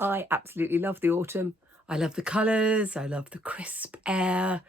I absolutely love the autumn. I love the colours, I love the crisp air,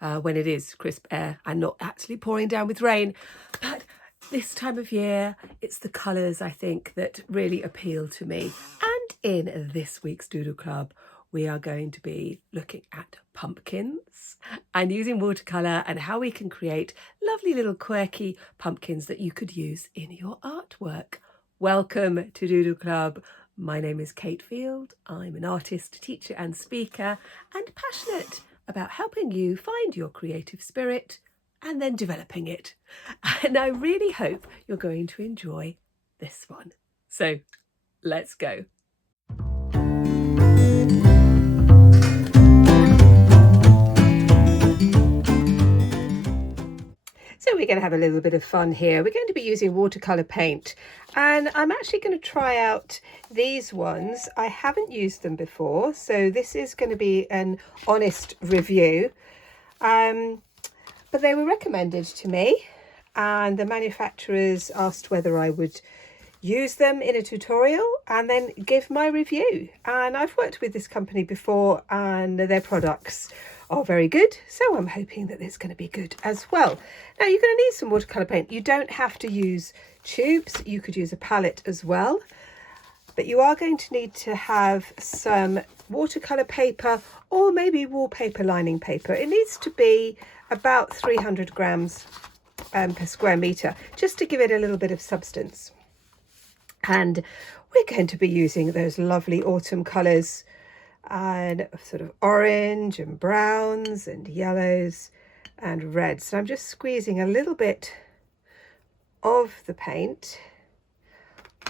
when it is crisp air and not actually pouring down with rain. But this time of year, it's the colours, I think, that really appeal to me. And in this week's Doodle Club, we are going to be looking at pumpkins and using watercolour and how we can create lovely little quirky pumpkins that you could use in your artwork. Welcome to Doodle Club. My name is Cate Field. I'm an artist, teacher and speaker, and passionate about helping you find your creative spirit and then developing it. And I really hope you're going to enjoy this one. So let's go. So we're going to have a little bit of fun here. We're going to be using watercolour paint, and I'm actually going to try out these ones. I haven't used them before, so this is going to be an honest review. But they were recommended to me, and the manufacturers asked whether I would use them in a tutorial and then give my review. And I've worked with this company before, and their products are very good, so I'm hoping that it's going to be good as well. Now, you're going to need some watercolour paint. You don't have to use tubes, you could use a palette as well, but you are going to need to have some watercolour paper or maybe wallpaper lining paper. It needs to be about 300 grams per square metre, just to give it a little bit of substance. And we're going to be using those lovely autumn colours, and sort of orange and browns and yellows and reds. So I'm just squeezing a little bit of the paint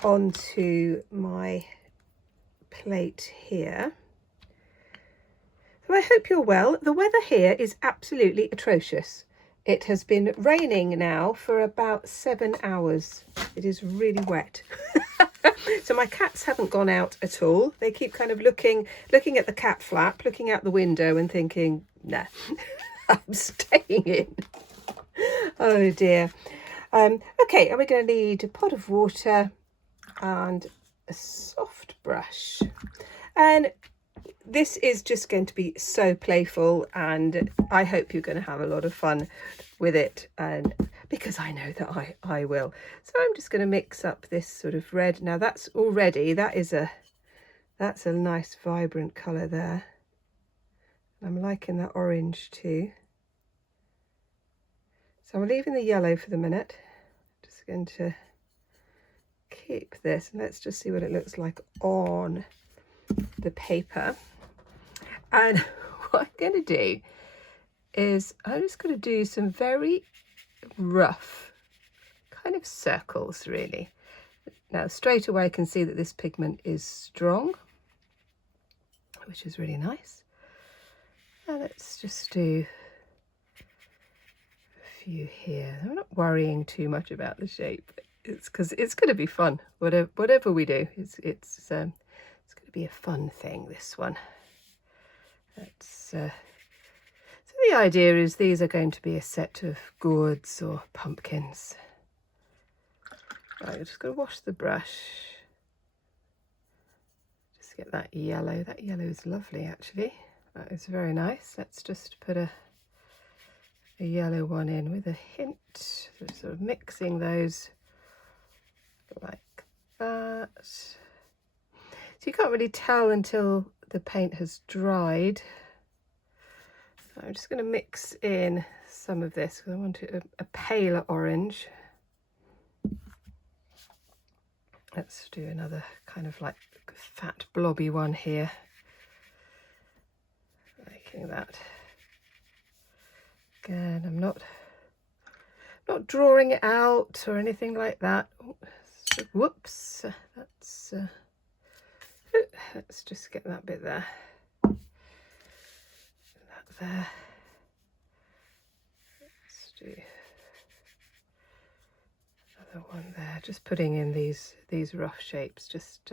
onto my plate here. So I hope you're well. The weather here is absolutely atrocious. It has been raining now for about 7 hours. It is really wet. So my cats haven't gone out at all. They keep kind of looking at the cat flap, looking out the window and thinking, nah, I'm staying in. Oh dear. Okay, and we're going to need a pot of water and a soft brush. And this is just going to be so playful, and I hope you're going to have a lot of fun with it, and because I know that I will. So I'm just going to mix up this sort of red. Now that's a nice vibrant colour there. I'm liking that orange too. So I'm leaving the yellow for the minute. Just going to keep this, and let's just see what it looks like on the paper. And what I'm going to do is I'm just going to do some very rough kind of circles, really. Now straight away I can see that this pigment is strong, which is really nice. And let's just do a few here. I'm not worrying too much about the shape. It's because it's going to be fun. Whatever we do, it's going to be a fun thing, this one. So the idea is these are going to be a set of gourds or pumpkins. Right, I'm just going to wash the brush. Just get that yellow. That yellow is lovely, actually. That is very nice. Let's just put a yellow one in with a hint. So sort of mixing those like that. So you can't really tell until the paint has dried. So I'm just going to mix in some of this because I want it a paler orange. Let's do another kind of like fat blobby one here. Making that. Again, I'm not drawing it out or anything like that. Oh, whoops. Let's just get that bit there. That there. Let's do another one there. Just putting in these rough shapes, just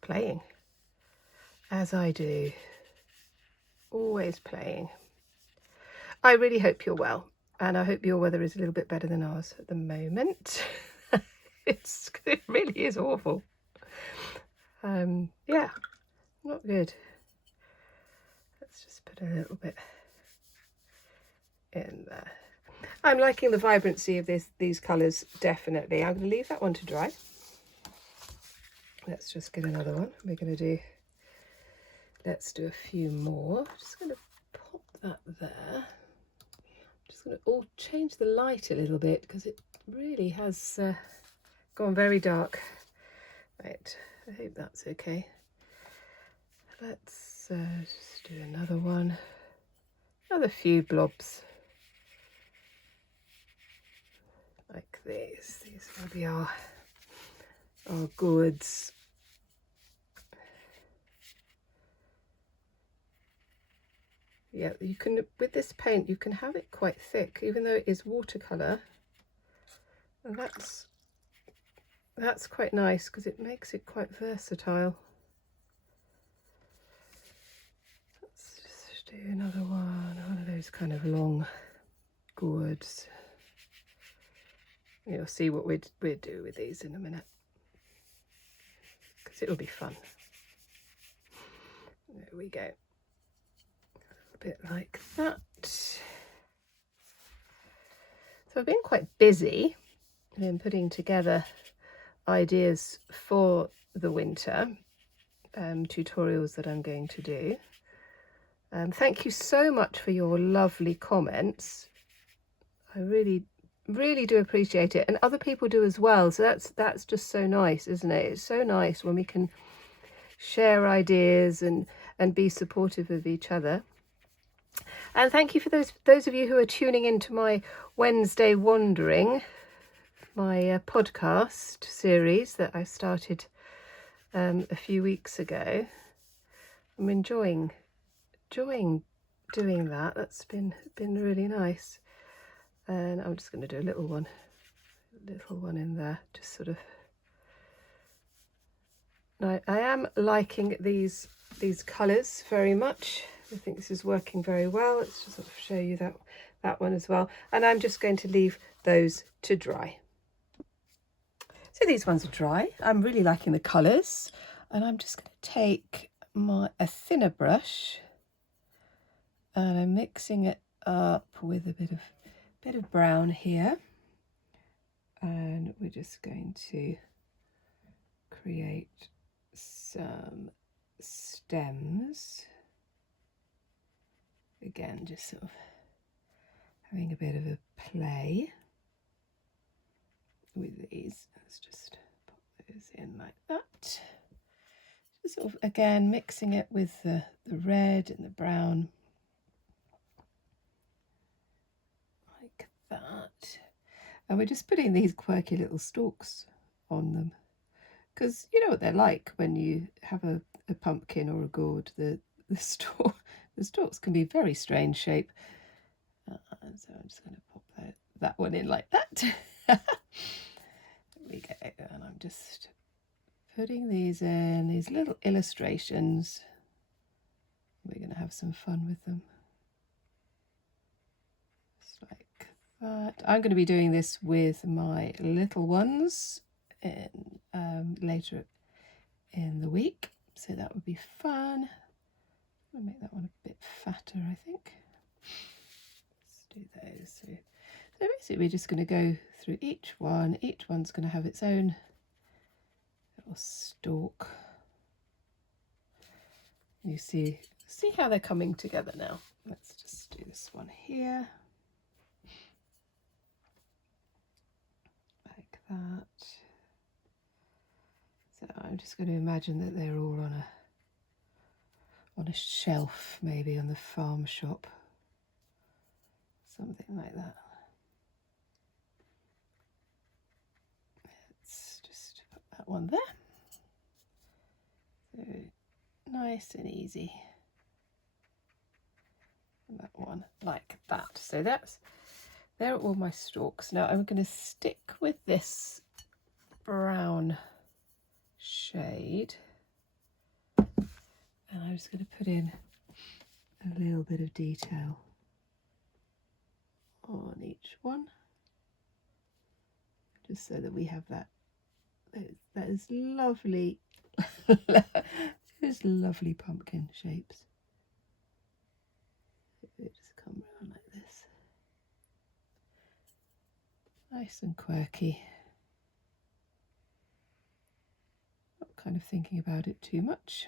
playing as I do. Always playing. I really hope you're well, and I hope your weather is a little bit better than ours at the moment. It really is awful. Yeah, Not good. Let's just put a little bit in there. I'm liking the vibrancy of these colours, definitely. I'm going to leave that one to dry. Let's just get another one. We're going to do, let's do a few more. Just going to pop that there. Just going to change the light a little bit because it really has gone very dark. Right, I hope that's okay. Let's just do another one. Another few blobs. Like these. These will be our goods. Yeah, you can, with this paint, you can have it quite thick, even though it is watercolour. And that's quite nice because it makes it quite versatile. Let's just do another one of those kind of long gourds. You'll see what we'd do with these in a minute, because it'll be fun. There we go. A bit like that. So I've been quite busy in putting together ideas for the winter tutorials that I'm going to do. Thank you so much for your lovely comments. I really do appreciate it, and other people do as well, so that's just so nice, isn't it? It's so nice when we can share ideas and be supportive of each other. And thank you for those of you who are tuning into my Wednesday Wandering, my podcast series that I started a few weeks ago. I'm enjoying doing that. That's been really nice. And I'm just going to do a little one in there, just sort of. Now, I am liking these colours very much. I think this is working very well. Let's just sort of show you that one as well. And I'm just going to leave those to dry. So these ones are dry. I'm really liking the colours, and I'm just going to take a thinner brush, and I'm mixing it up with a bit of brown here, and we're just going to create some stems. Again, just sort of having a bit of a play with these. Let's just pop those in like that. Just sort of, again, mixing it with the red and the brown. Like that. And we're just putting these quirky little stalks on them. Because you know what they're like when you have a pumpkin or a gourd. The stalks can be very strange shape. And so I'm just going to pop that one in like that. There we go. And I'm just putting these in, these little illustrations. We're going to have some fun with them. Just like that. I'm going to be doing this with my little ones later in the week. So that would be fun. I'll make that one a bit fatter, I think. Let's do those. So basically we're just going to go through each one. Each one's going to have its own little stalk. You see how they're coming together now. Let's just do this one here. Like that. So I'm just going to imagine that they're all on a shelf, maybe on the farm shop, something like that. Let's just put that one there. So nice and easy. And that one like that. So there are all my stalks. Now I'm going to stick with this brown shade, and I'm just going to put in a little bit of detail on each one, just so that we have that is lovely those just lovely pumpkin shapes. They just come around like this. Nice and quirky. Not kind of thinking about it too much.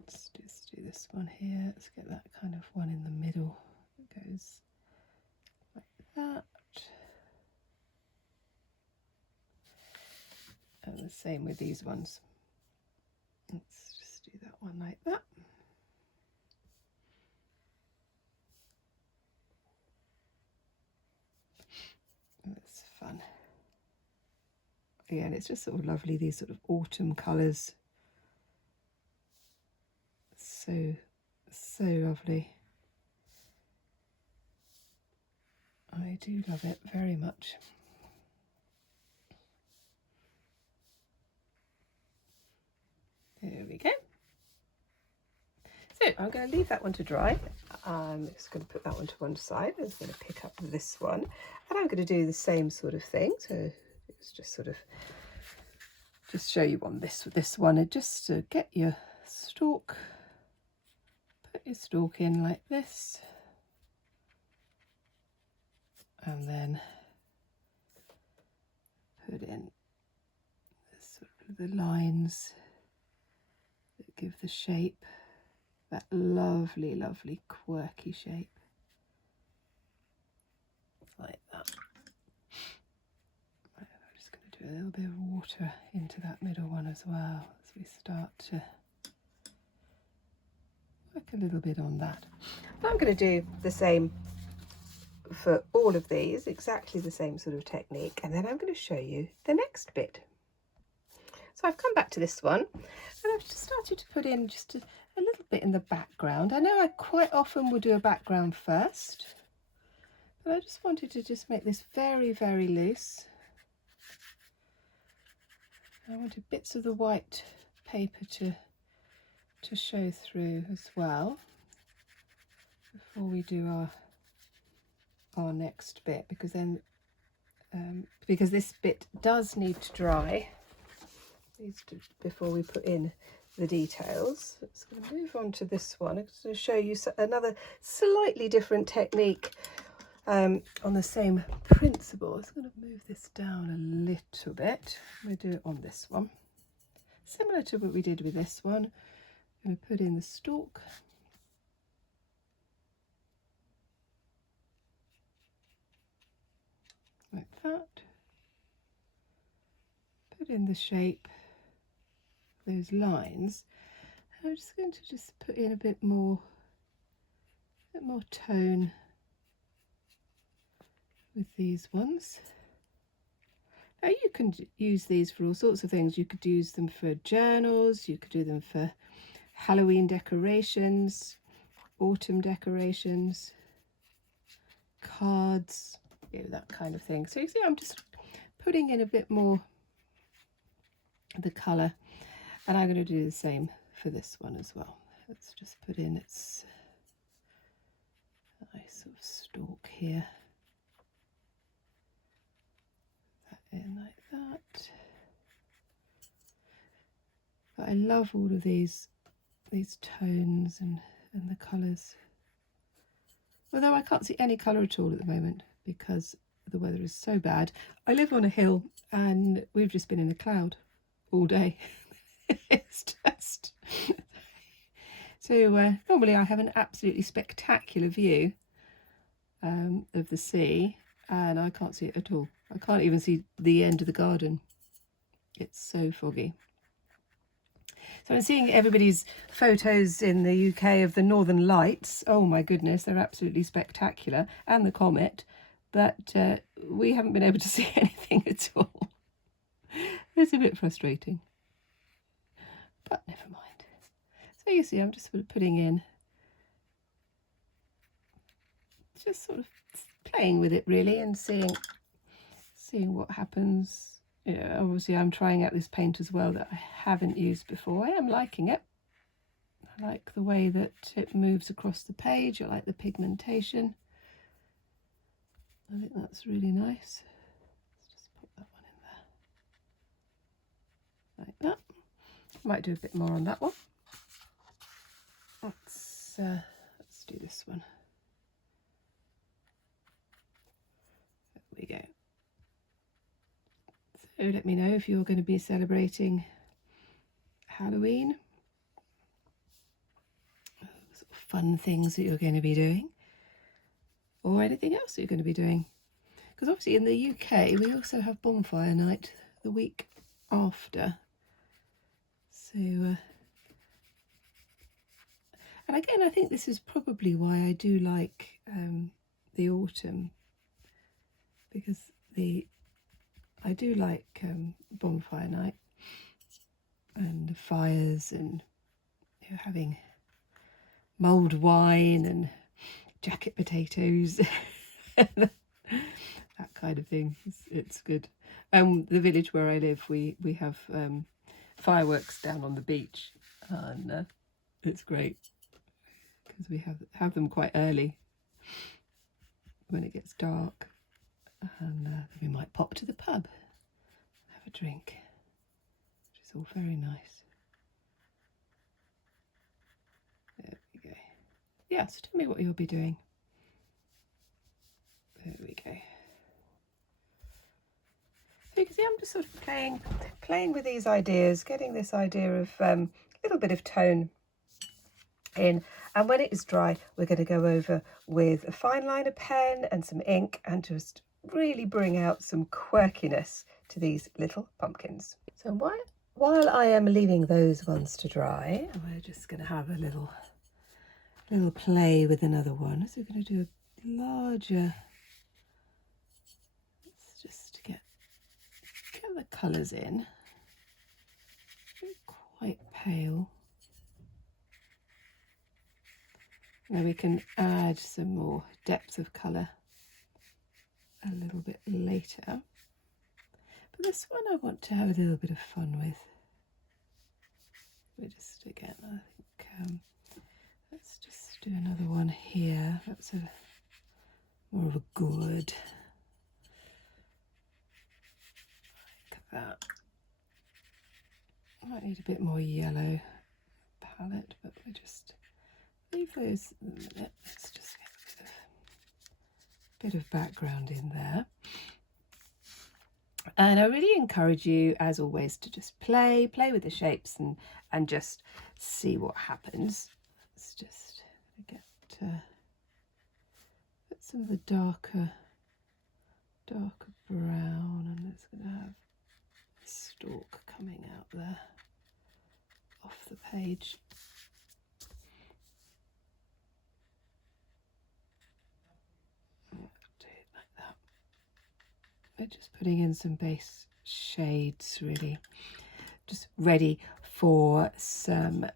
Let's just do this one here. Let's get that kind of one in the middle. It goes like that. And the same with these ones. Let's just do that one like that. That's fun. Yeah, and it's just sort of lovely, these sort of autumn colours. So lovely. I do love it very much. There we go. So I'm going to leave that one to dry. I'm just going to put that one to one side. I'm going to pick up this one, and I'm going to do the same sort of thing. So it's just sort of just show you on this one, and just to get your stalk, put your stalk in like this, and then put in sort of the lines that give the shape, that lovely, lovely quirky shape, like that. I'm just going to do a little bit of water into that middle one as well as we start to work a little bit on that. And I'm going to do the same for all of these, exactly the same sort of technique, and then I'm going to show you the next bit. So I've come back to this one, and I've just started to put in just a little bit in the background. I know I quite often will do a background first, but I just wanted to just make this very, very loose. I wanted bits of the white paper to show through as well before we do our next bit, because then because this bit does need to dry before we put in the details. Let's going to move on to this one. I'm going to show you another slightly different technique on the same principle. I'm just going to move this down a little bit. We'll do it on this one. Similar to what we did with this one. I'm going to put in the stalk. Like that. Put in the shape, those lines. I'm just going to just put in a bit more tone with these ones. Now you can use these for all sorts of things. You could use them for journals, you could do them for Halloween decorations, autumn decorations, cards, you know, that kind of thing. So you see I'm just putting in a bit more of the colour, and I'm going to do the same for this one as well. Let's just put in its nice sort of stalk here. Put that in like that. But I love all of these tones and the colours. Although I can't see any colour at all at the moment because the weather is so bad. I live on a hill and we've just been in a cloud all day. It's just so normally I have an absolutely spectacular view of the sea, and I can't see it at all. I can't even see the end of the garden. It's so foggy. So I'm seeing everybody's photos in the UK of the Northern Lights. Oh my goodness, they're absolutely spectacular, and the comet, but we haven't been able to see anything at all. It's a bit frustrating, but never mind. So you see, I'm just sort of putting in, just sort of playing with it really, and seeing what happens. You know, obviously I'm trying out this paint as well that I haven't used before. I am liking it. I like the way that it moves across the page. I like the pigmentation. I think that's really nice. Let's just put that one in there. Like that. Might do a bit more on that one. Let's do this one. There we go. So let me know if you're going to be celebrating Halloween. Sort of fun things that you're going to be doing, or anything else that you're going to be doing. Because obviously in the UK we also have bonfire night the week after. So, and again, I think this is probably why I do like the autumn, because I do like bonfire night and the fires, and having mulled wine and jacket potatoes, that kind of thing. It's good. The village where I live, we have fireworks down on the beach, and it's great because we have them quite early when it gets dark, and we might pop to the pub, have a drink, which is all very nice. There we go. Yeah, so tell me what you'll be doing. There we go. So you can see I'm just sort of playing with these ideas, getting this idea of a little bit of tone in, and when it is dry we're going to go over with a fine liner pen and some ink and just really bring out some quirkiness to these little pumpkins. So while I am leaving those ones to dry, we're just going to have a little play with another one. So we're going to do a larger, let's just get the colours in. Quite pale. Now we can add some more depth of colour a little bit later. But this one I want to have a little bit of fun with. We just, again, I think, let's just do another one here. That's more of a gourd. Like that. I might need a bit more yellow palette, but we just leave those in a minute. Let's just get a bit of background in there. And I really encourage you, as always, to just play with the shapes and just see what happens. Let's just get put some of the darker brown, and it's going to have a stalk coming out there off the page. We're just putting in some base shades, really, just ready for some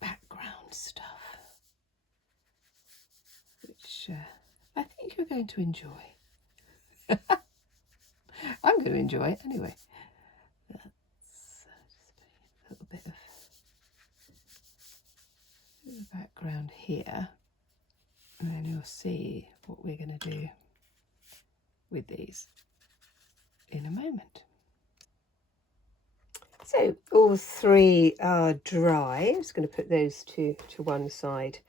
background stuff, which I think you're going to enjoy. I'm going to enjoy it anyway. Let's just put a little bit of background here, and then you'll see what we're going to do with these in a moment. So all three are dry. I'm just going to put those to one side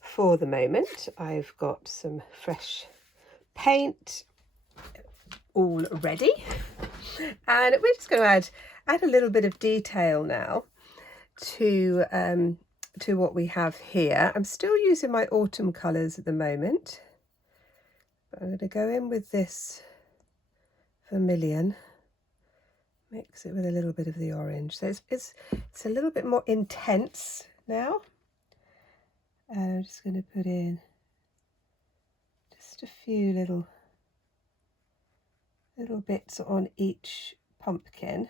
for the moment. I've got some fresh paint all ready, and we're just going to add a little bit of detail now to what we have here. I'm still using my autumn colours at the moment. I'm going to go in with this vermilion, mix it with a little bit of the orange. So it's a little bit more intense now. And I'm just going to put in just a few little bits on each pumpkin.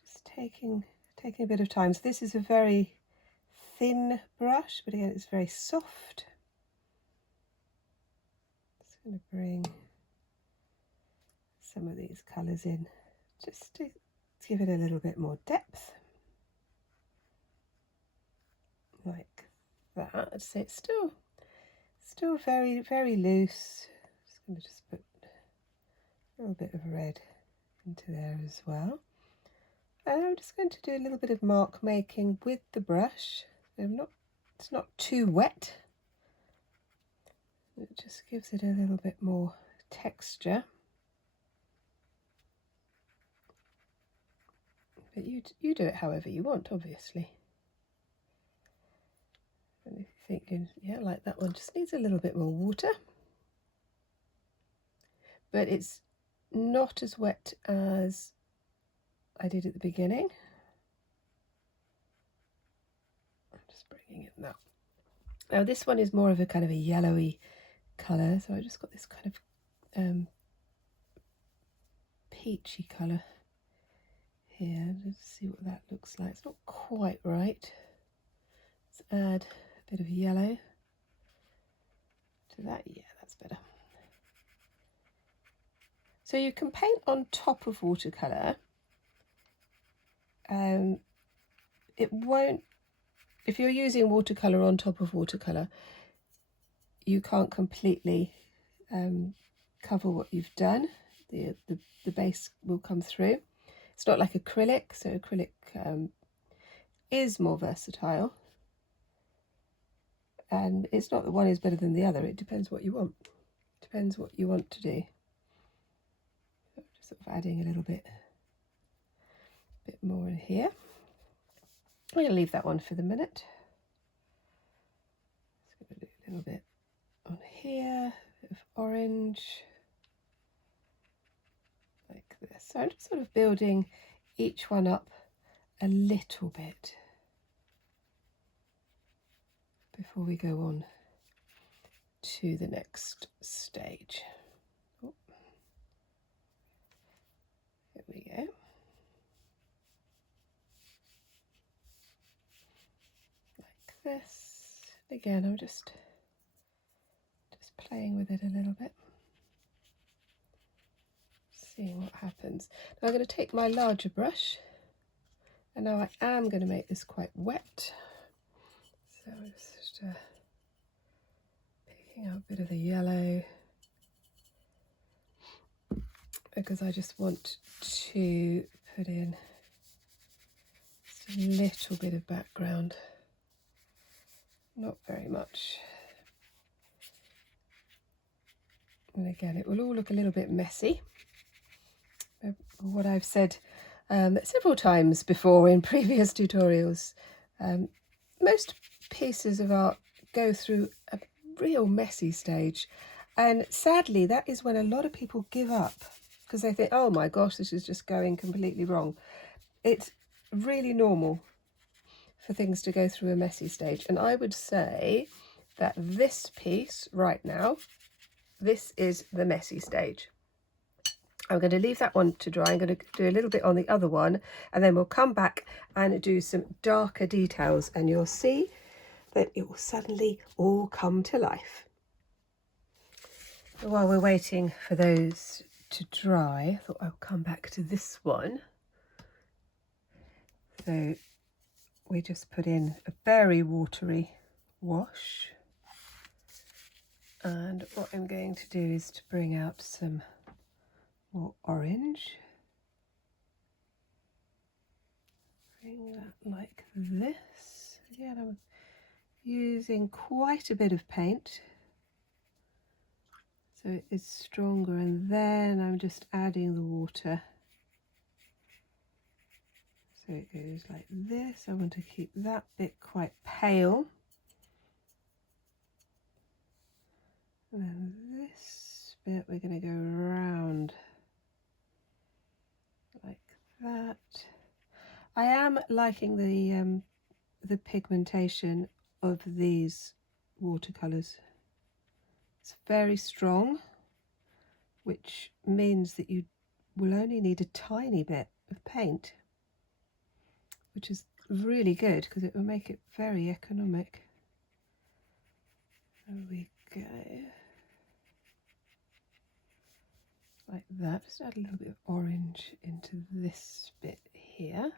Just taking a bit of time. So this is a very thin brush, but again, it's very soft. Going to bring some of these colours in just to give it a little bit more depth, like that. So it's still very, very loose. Just going to put a little bit of red into there as well. I'm just going to do a little bit of mark making with the brush. It's not too wet. It just gives it a little bit more texture. But you do it however you want, obviously. And if you're thinking, yeah, like that one just needs a little bit more water. But it's not as wet as I did at the beginning. I'm just bringing it now. Now this one is more of a kind of a yellowy colour, so I just got this kind of peachy colour here. Let's see what that looks like. It's not quite right. Let's add a bit of yellow to that. Yeah, that's better. So you can paint on top of watercolour. It won't, if you're using watercolour on top of watercolour, you can't completely cover what you've done. The base will come through. It's not like acrylic, so acrylic is more versatile. And it's not that one is better than the other, it depends what you want. Depends what you want to do. So just sort of adding a little bit more in here. I'm going to leave that one for the minute. Just going to do a little bit on here, a bit of orange, like this. So I'm just sort of building each one up a little bit before we go on to the next stage. Oh. There we go. Like this. Again, I'm just playing with it a little bit, seeing what happens. Now I'm going to take my larger brush, and now I am going to make this quite wet. So I'm just picking up a bit of the yellow, because I just want to put in just a little bit of background, not very much. And again, it will all look a little bit messy. What I've said several times before in previous tutorials, most pieces of art go through a real messy stage, and sadly that is when a lot of people give up, because they think, oh my gosh, this is just going completely wrong. It's really normal for things to go through a messy stage, and I would say that this piece right now, this is the messy stage. I'm going to leave that one to dry. I'm going to do a little bit on the other one, and then we'll come back and do some darker details, and you'll see that it will suddenly all come to life. While we're waiting for those to dry, I thought I'll come back to this one. So we just put in a very watery wash. And what I'm going to do is to bring out some more orange. Bring that like this. Again, I'm using quite a bit of paint, so it is stronger, and then I'm just adding the water. So it goes like this. I want to keep that bit quite pale. And then this bit we're going to go around like that. I am liking the pigmentation of these watercolours. It's very strong, which means that you will only need a tiny bit of paint, which is really good because it will make it very economic. There we go. Like that. Just add a little bit of orange into this bit here.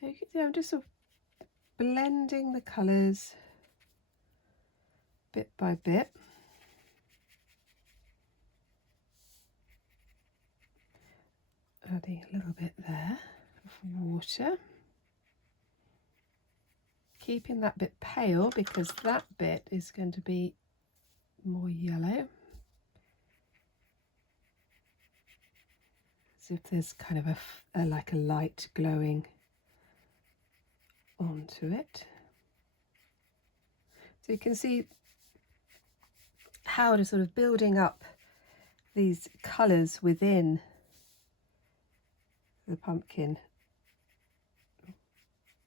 You can see I'm just sort of blending the colours bit by bit. Adding a little bit there of water. Keeping that bit pale because that bit is going to be more yellow. As if there's kind of like a light glowing onto it. So you can see how to sort of building up these colours within the pumpkin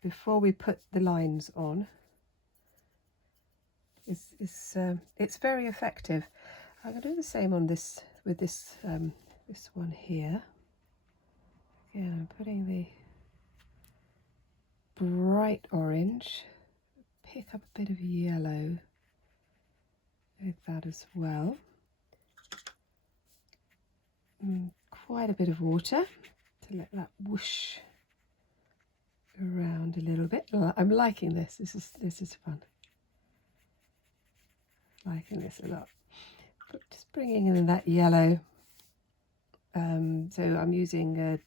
before we put the lines on. It's very effective. I'm going to do the same on this with this this one here. Again, I'm putting the bright orange, pick up a bit of yellow with that as well. Quite a bit of water to let that whoosh around a little bit. I'm liking this. This is fun. Liking this a lot. But just bringing in that yellow. So I'm using a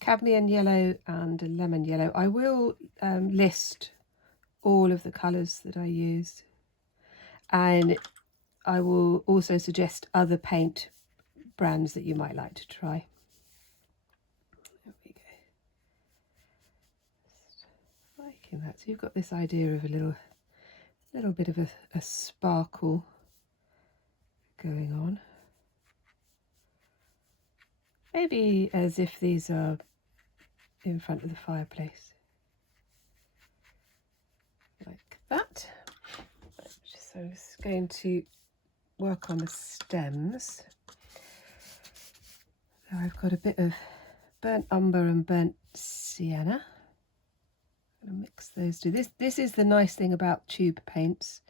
cadmium yellow and a lemon yellow. I will list all of the colours that I used, and I will also suggest other paint brands that you might like to try. There we go. Just liking that. So you've got this idea of a little bit of a sparkle going on. Maybe as if these are in front of the fireplace. Like that. So I'm just going to work on the stems. So I've got a bit of burnt umber and burnt sienna. I'm going to mix those two. This is the nice thing about tube paints,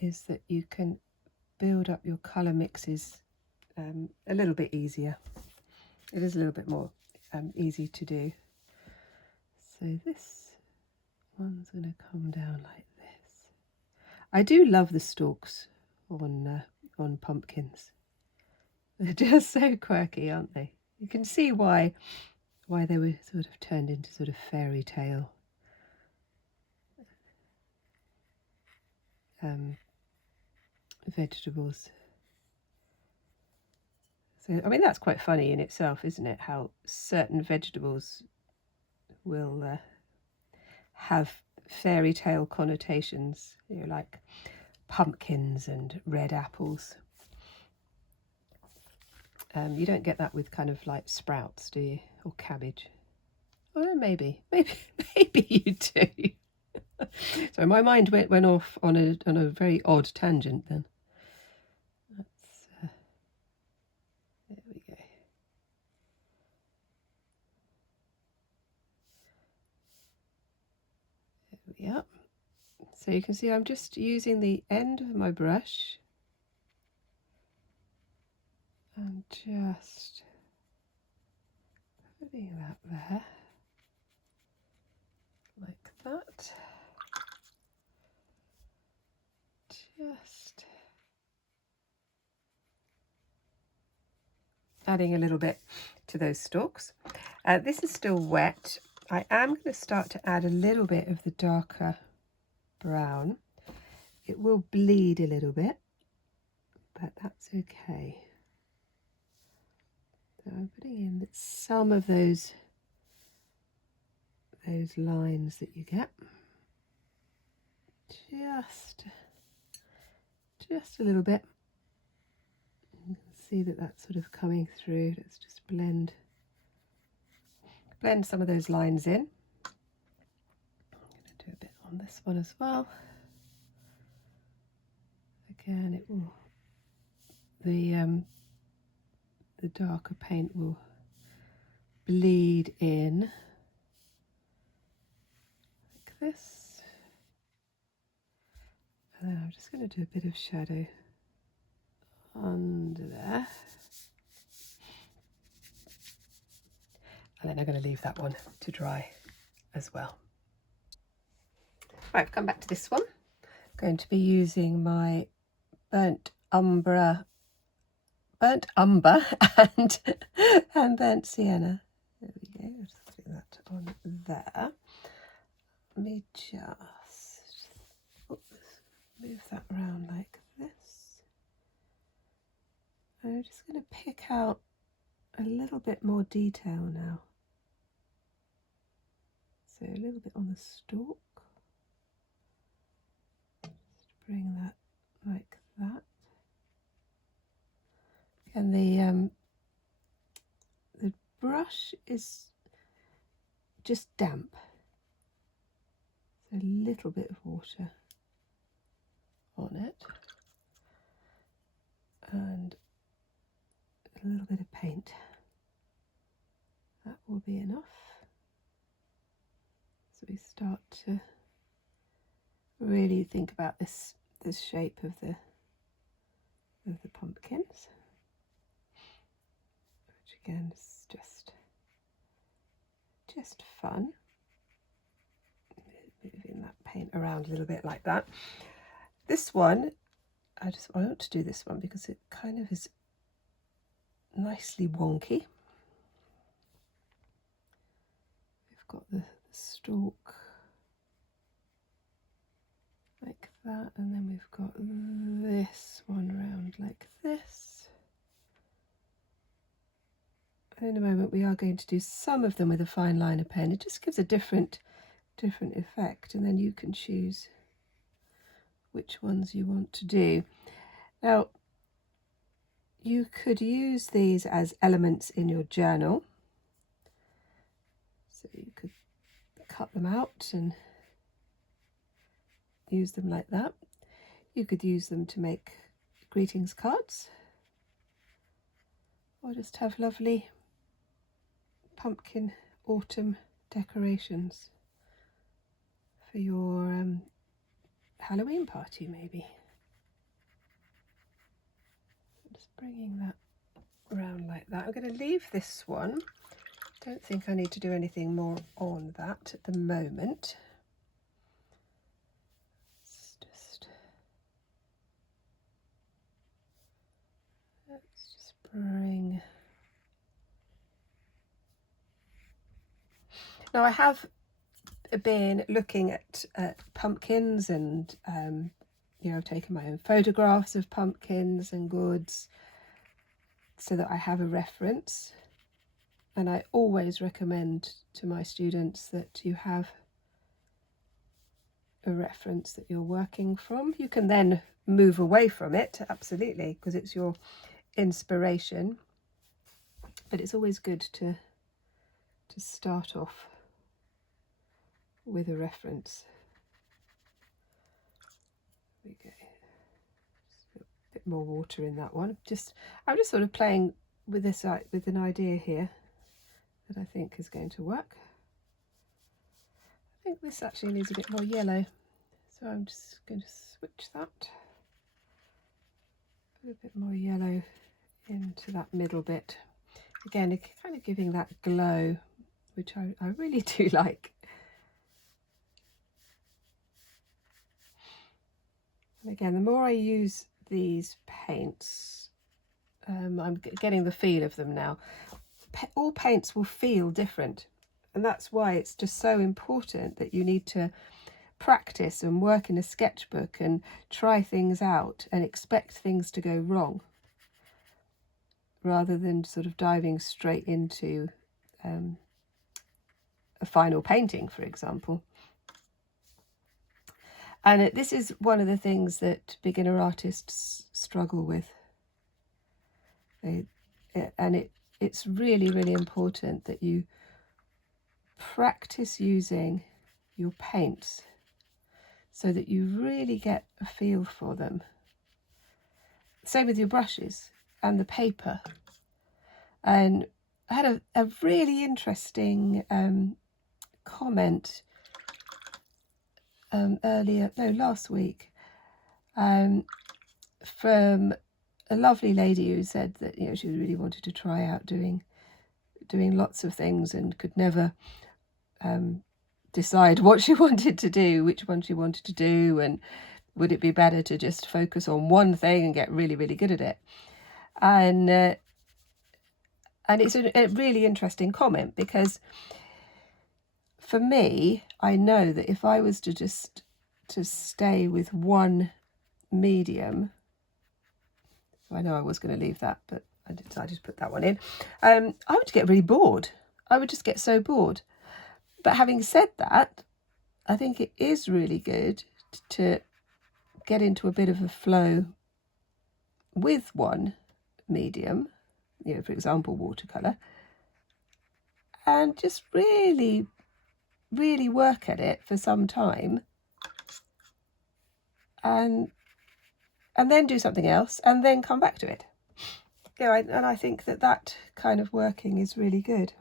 is that you can build up your colour mixes a little bit easier. It is a little bit more easy to do. So this one's going to come down like this. I do love the stalks on pumpkins. They're just so quirky, aren't they? You can see why they were sort of turned into sort of fairy tale vegetables. So, I mean, that's quite funny in itself, isn't it? How certain vegetables will have fairy tale connotations, you know, like pumpkins and red apples. You don't get that with kind of like sprouts, do you? Or cabbage? Oh, maybe you do. So my mind went off on a very odd tangent then. There we go. There we are. So you can see I'm just using the end of my brush and just putting that there, like that. Just adding a little bit to those stalks. This is still wet. I am going to start to add a little bit of the darker brown. It will bleed a little bit, but that's okay. So I'm putting in some of those lines that you get. Just a little bit. You can see that that's sort of coming through. Let's just blend some of those lines in. I'm going to do a bit on this one as well. Again, it will, the darker paint will bleed in like this. And then I'm just going to do a bit of shadow under there. And then I'm going to leave that one to dry as well. Right, I've come back to this one. I'm going to be using my burnt umber burnt umber and burnt sienna. There we go. I'll just put that on there. Let me just move that around like this. I'm just going to pick out a little bit more detail now. So a little bit on the stalk. Just bring that like that. And the brush is just damp. So a little bit of water on it. And a little bit of paint. That will be enough. So we start to really think about this shape of the pumpkins, which again is just fun. Moving that paint around a little bit like that. This one, I want to do this one because it kind of is nicely wonky. We've got the stalk like that, and then we've got this one round like this. And in a moment we are going to do some of them with a fine liner pen. It just gives a different effect, and then you can choose which ones you want to do. Now, you could use these as elements in your journal. So you could cut them out and use them like that. You could use them to make greetings cards, or just have lovely pumpkin autumn decorations for your Halloween party maybe. Just bringing that around like that. I'm going to leave this one. Don't think I need to do anything more on that at the moment. Let's just bring. Now I have been looking at pumpkins, and you know, I've taken my own photographs of pumpkins and goods so that I have a reference. And I always recommend to my students that you have a reference that you're working from. You can then move away from it, absolutely, because it's your inspiration. But it's always good to start off with a reference. There we go. Just a bit more water in that one. I'm just sort of playing with this with an idea here that I think is going to work. I think this actually needs a bit more yellow, so I'm just going to switch that. Put a bit more yellow into that middle bit. Again, kind of giving that glow, which I really do like. And again, the more I use these paints, I'm getting the feel of them now. All paints will feel different, and that's why it's just so important that you need to practice and work in a sketchbook and try things out and expect things to go wrong, rather than sort of diving straight into a final painting, for example. And this is one of the things that beginner artists struggle with. It's really, really important that you practice using your paints so that you really get a feel for them. Same with your brushes and the paper. And I had a really interesting comment last week from a lovely lady who said that, you know, she really wanted to try out doing lots of things and could never decide what she wanted to do, which one she wanted to do, and would it be better to just focus on one thing and get really, really good at it. And it's a really interesting comment, because for me, I know that if I was to stay with one medium, I know I was going to leave that, but I decided to put that one in, I would get really bored. I would just get so bored. But having said that, I think it is really good to get into a bit of a flow with one medium, you know, for example, watercolour, and just really work at it for some time, and then do something else, and then come back to it. Yeah, and I think that kind of working is really good.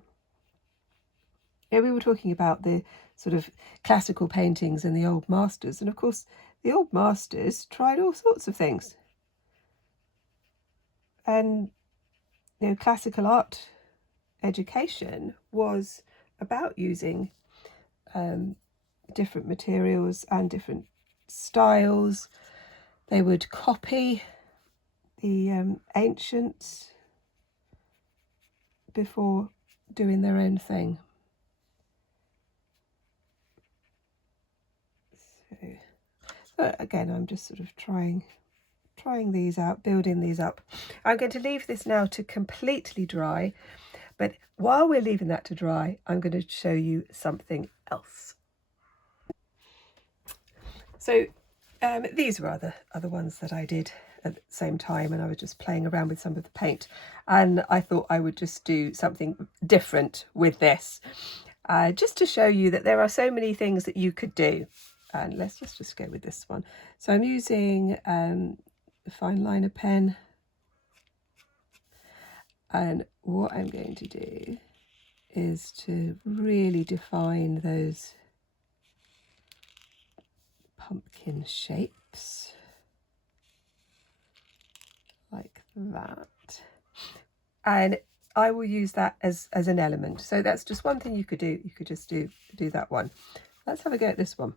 Yeah, we were talking about the sort of classical paintings and the old masters, and of course the old masters tried all sorts of things. And you know, classical art education was about using different materials and different styles. They would copy the ancients before doing their own thing. So again, I'm just sort of trying these out, building these up. I'm going to leave this now to completely dry, but while we're leaving that to dry, I'm going to show you something else. So these were other ones that I did at the same time, and I was just playing around with some of the paint, and I thought I would just do something different with this, just to show you that there are so many things that you could do. And let's just go with this one. So I'm using a fine liner pen, and what I'm going to do is to really define those pumpkin shapes like that, and I will use that as an element. So that's just one thing you could do. You could just do that one. Let's have a go at this one,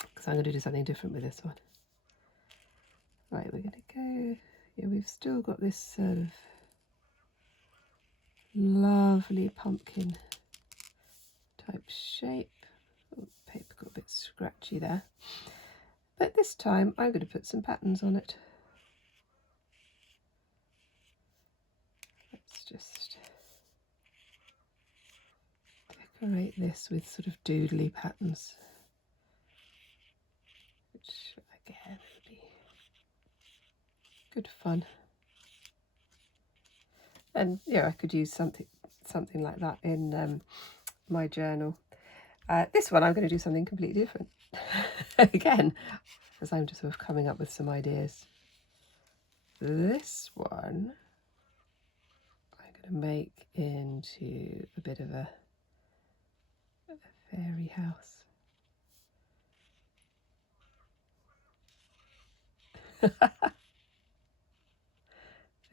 because I'm going to do something different with this one. Right, we're going to go, yeah, we've still got this sort of lovely pumpkin type shape. Oh, paper got a bit scratchy there, but this time I'm going to put some patterns on it. Let's just decorate this with sort of doodly patterns, which again would be good fun. And yeah, I could use something like that in my journal. This one I'm going to do something completely different again, as I'm just sort of coming up with some ideas. This one I'm going to make into a bit of a fairy house.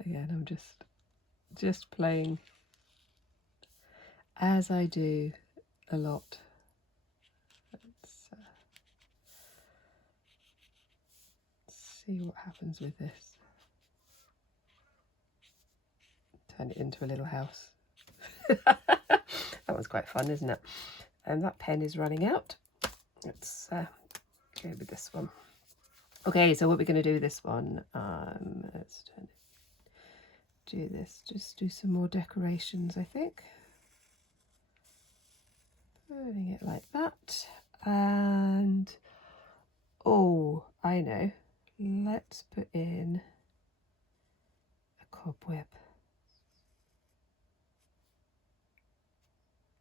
Again, I'm just playing, as I do a lot. Let's see what happens with this. Turn it into a little house. That was quite fun, isn't it? And that pen is running out. Let's go with this one. Okay, so what we're going to do with this one, let's do this, just do some more decorations, I think. Putting it like that, and oh, I know, let's put in a cobweb.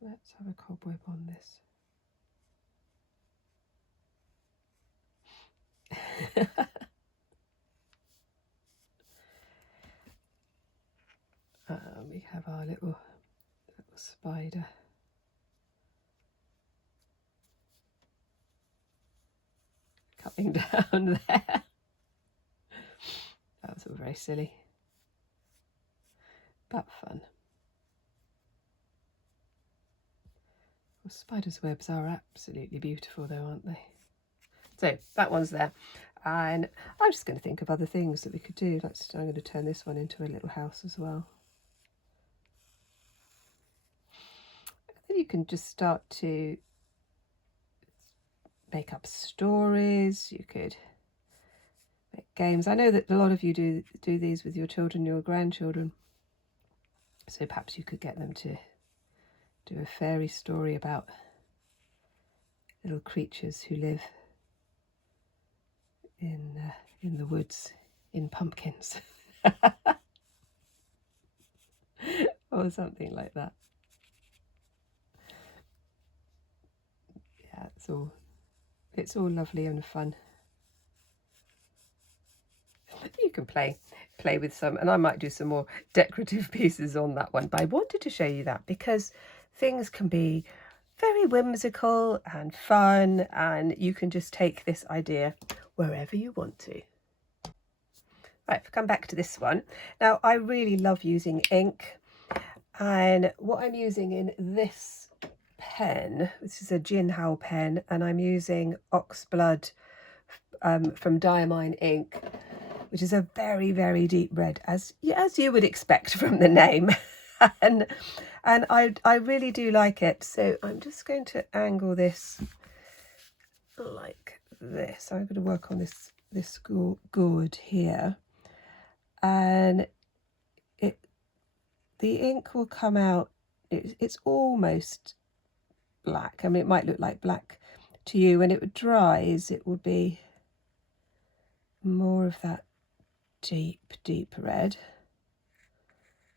Let's have a cobweb on this. We have our little spider. Coming down there. That was all very silly, but fun. Well, spiders' webs are absolutely beautiful though, aren't they? So that one's there. And I'm just going to think of other things that we could do. I'm going to turn this one into a little house as well. Then you can just start to make up stories. You could make games. I know that a lot of you do these with your children, your grandchildren. So perhaps you could get them to do a fairy story about little creatures who live in the woods, in pumpkins, or something like that. Yeah, it's all lovely and fun. You can play with some, and I might do some more decorative pieces on that one, but I wanted to show you that because things can be very whimsical and fun, and you can just take this idea wherever you want to. Right, come back to this one. Now, I really love using ink, and what I'm using in this pen, this is a Jinhao pen, and I'm using Oxblood from Diamine ink, which is a very, very deep red, as you would expect from the name. and I really do like it. So I'm just going to angle this like this. I'm going to work on this gourd here, and the ink will come out. It's almost black. I mean, it might look like black to you. When it dries, it will be more of that deep red,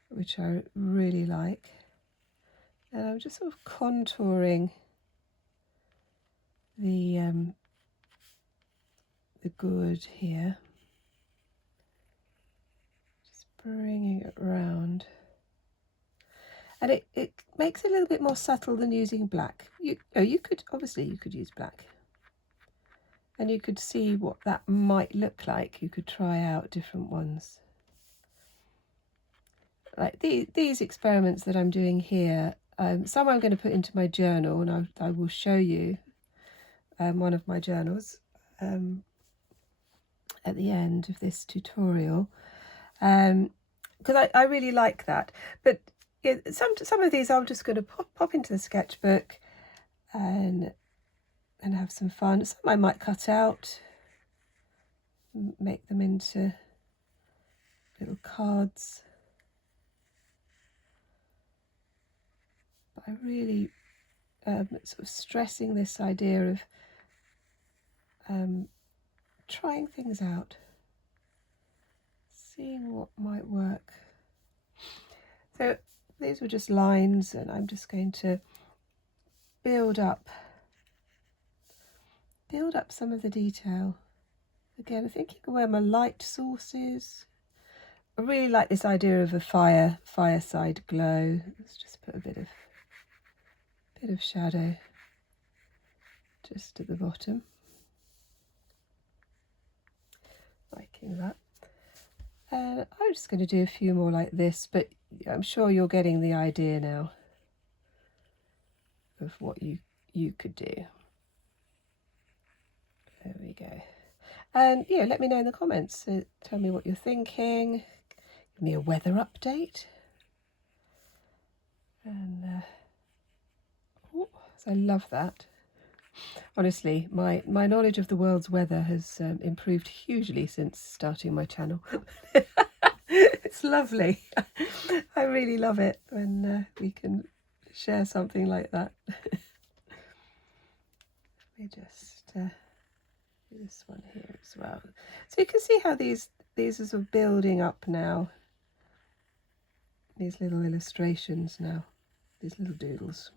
which I really like. And I'm just sort of contouring the gourd here, just bringing it round, and it makes it a little bit more subtle than using black. You could use black, and you could see what that might look like. You could try out different ones. Like these experiments that I'm doing here, some I'm going to put into my journal, and I will show you one of my journals at the end of this tutorial, because I really like that. But some of these I'm just going to pop into the sketchbook and have some fun. Some I might cut out, make them into little cards. But I really sort of stressing this idea of trying things out, seeing what might work. So these were just lines, and I'm just going to build up some of the detail. Again, thinking of where my light source is. I really like this idea of a fireside glow. Let's just put a bit of shadow just at the bottom. Liking that. And I'm just going to do a few more like this, but I'm sure you're getting the idea now of what you could do. There we go. And yeah, let me know in the comments. So tell me what you're thinking. Give me a weather update. And so I love that. Honestly, my knowledge of the world's weather has improved hugely since starting my channel. It's lovely. I really love it when we can share something like that. Let me just do this one here as well. So you can see how these are sort of building up now. These little illustrations now, these little doodles.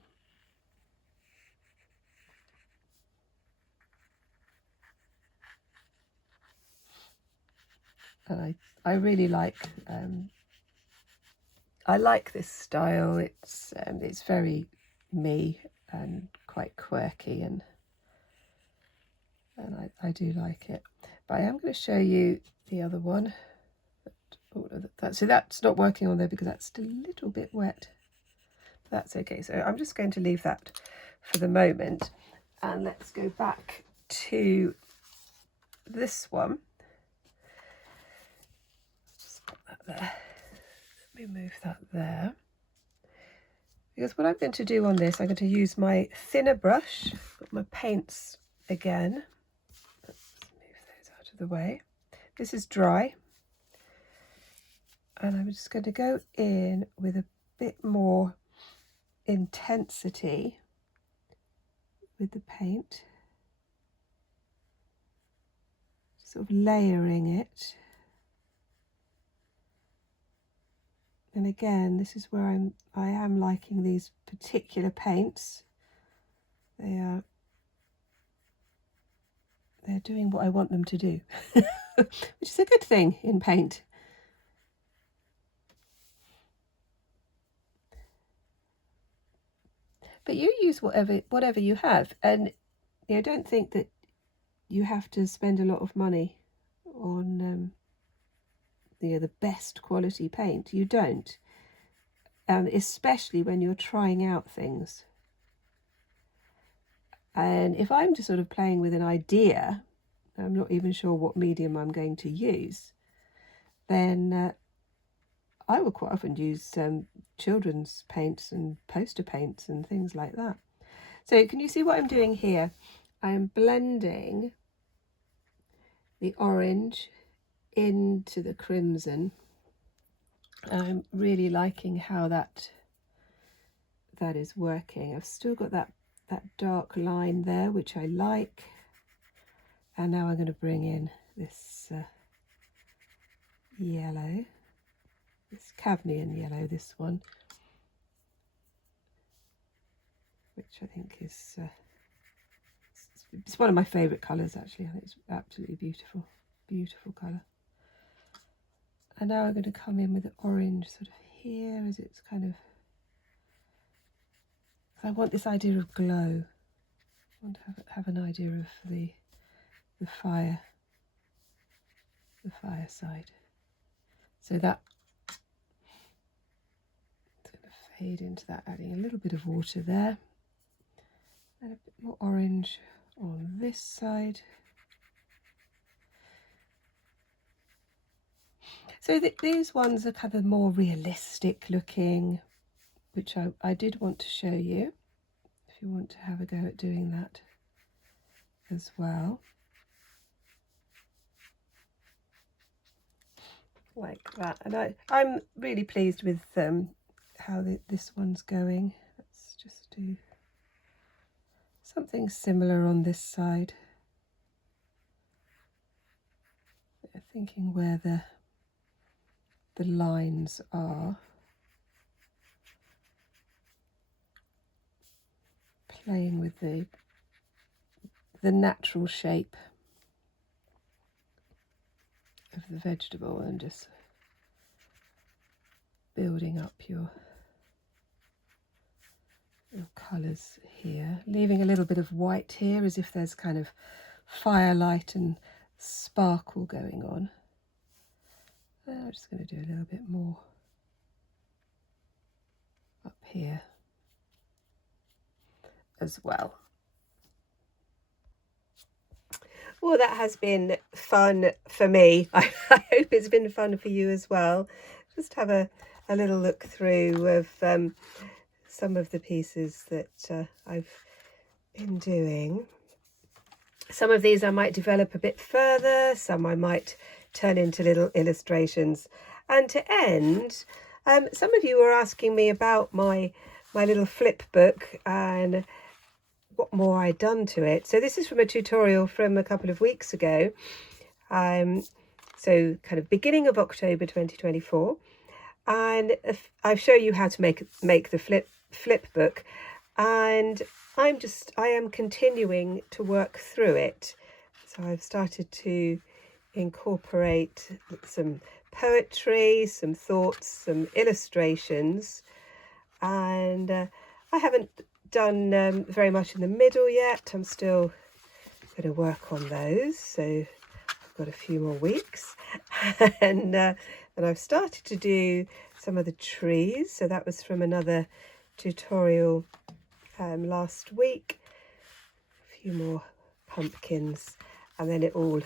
And I really like I like this style. It's very me and quite quirky, and I do like it. But I am going to show you the other one. So that's not working on there because that's still a little bit wet. But that's okay. So I'm just going to leave that for the moment, and let's go back to this one. Just put that there. Let me move that there. Because what I'm going to do on this, I'm going to use my thinner brush, got my paints again. Let's move those out of the way. This is dry. And I'm just going to go in with a bit more intensity with the paint. Sort of layering it. And again, this is where I am liking these particular paints. They're doing what I want them to do, which is a good thing in paint. But you use whatever you have, and don't think that you have to spend a lot of money on the best quality paint. You don't, especially when you're trying out things. And if I'm just sort of playing with an idea, I'm not even sure what medium I'm going to use, then I will quite often use children's paints and poster paints and things like that. So can you see what I'm doing here? I am blending the orange into the crimson. I'm really liking how that is working. I've still got that dark line there, which I like. And now I'm going to bring in this yellow, this Cadmium yellow, this one, which I think is it's one of my favourite colours actually. I think it's absolutely beautiful, beautiful colour. And now I'm going to come in with the orange sort of here, as it's kind of, I want this idea of glow. I want to have an idea of the fire side. So that it's going to fade into that, adding a little bit of water there, and a bit more orange on this side. So these ones are kind of more realistic looking, which I did want to show you, if you want to have a go at doing that as well. Like that. And I'm really pleased with how this one's going. Let's just do something similar on this side. I'm thinking where the lines are. Playing with the natural shape of the vegetable and just building up your colours here, leaving a little bit of white here as if there's kind of firelight and sparkle going on. I'm just going to do a little bit more up here as well. Well, that has been fun for me. I hope it's been fun for you as well. Just have a little look through of some of the pieces that I've been doing. Some of these I might develop a bit further, some I might turn into little illustrations. And to end, some of you were asking me about my little flip book and what more I'd done to it. So this is from a tutorial from a couple of weeks ago. So kind of beginning of October 2024. And I'll show you how to make the flip book. And I am continuing to work through it. So I've started to incorporate some poetry, some thoughts, some illustrations, and I haven't done very much in the middle yet. I'm still going to work on those, so I've got a few more weeks. And I've started to do some of the trees, so that was from another tutorial last week. A few more pumpkins, and then it all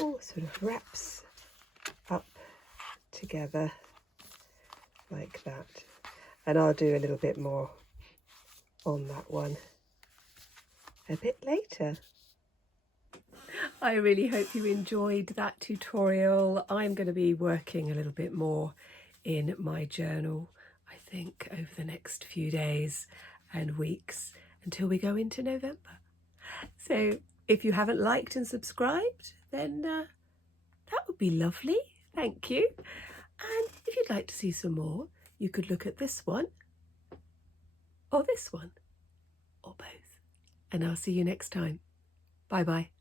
all sort of wraps up together like that. And I'll do a little bit more on that one a bit later. I really hope you enjoyed that tutorial. I'm going to be working a little bit more in my journal, I think, over the next few days and weeks until we go into November. So if you haven't liked and subscribed, then that would be lovely. Thank you. And if you'd like to see some more, you could look at this one, or this one, or both. And I'll see you next time. Bye bye.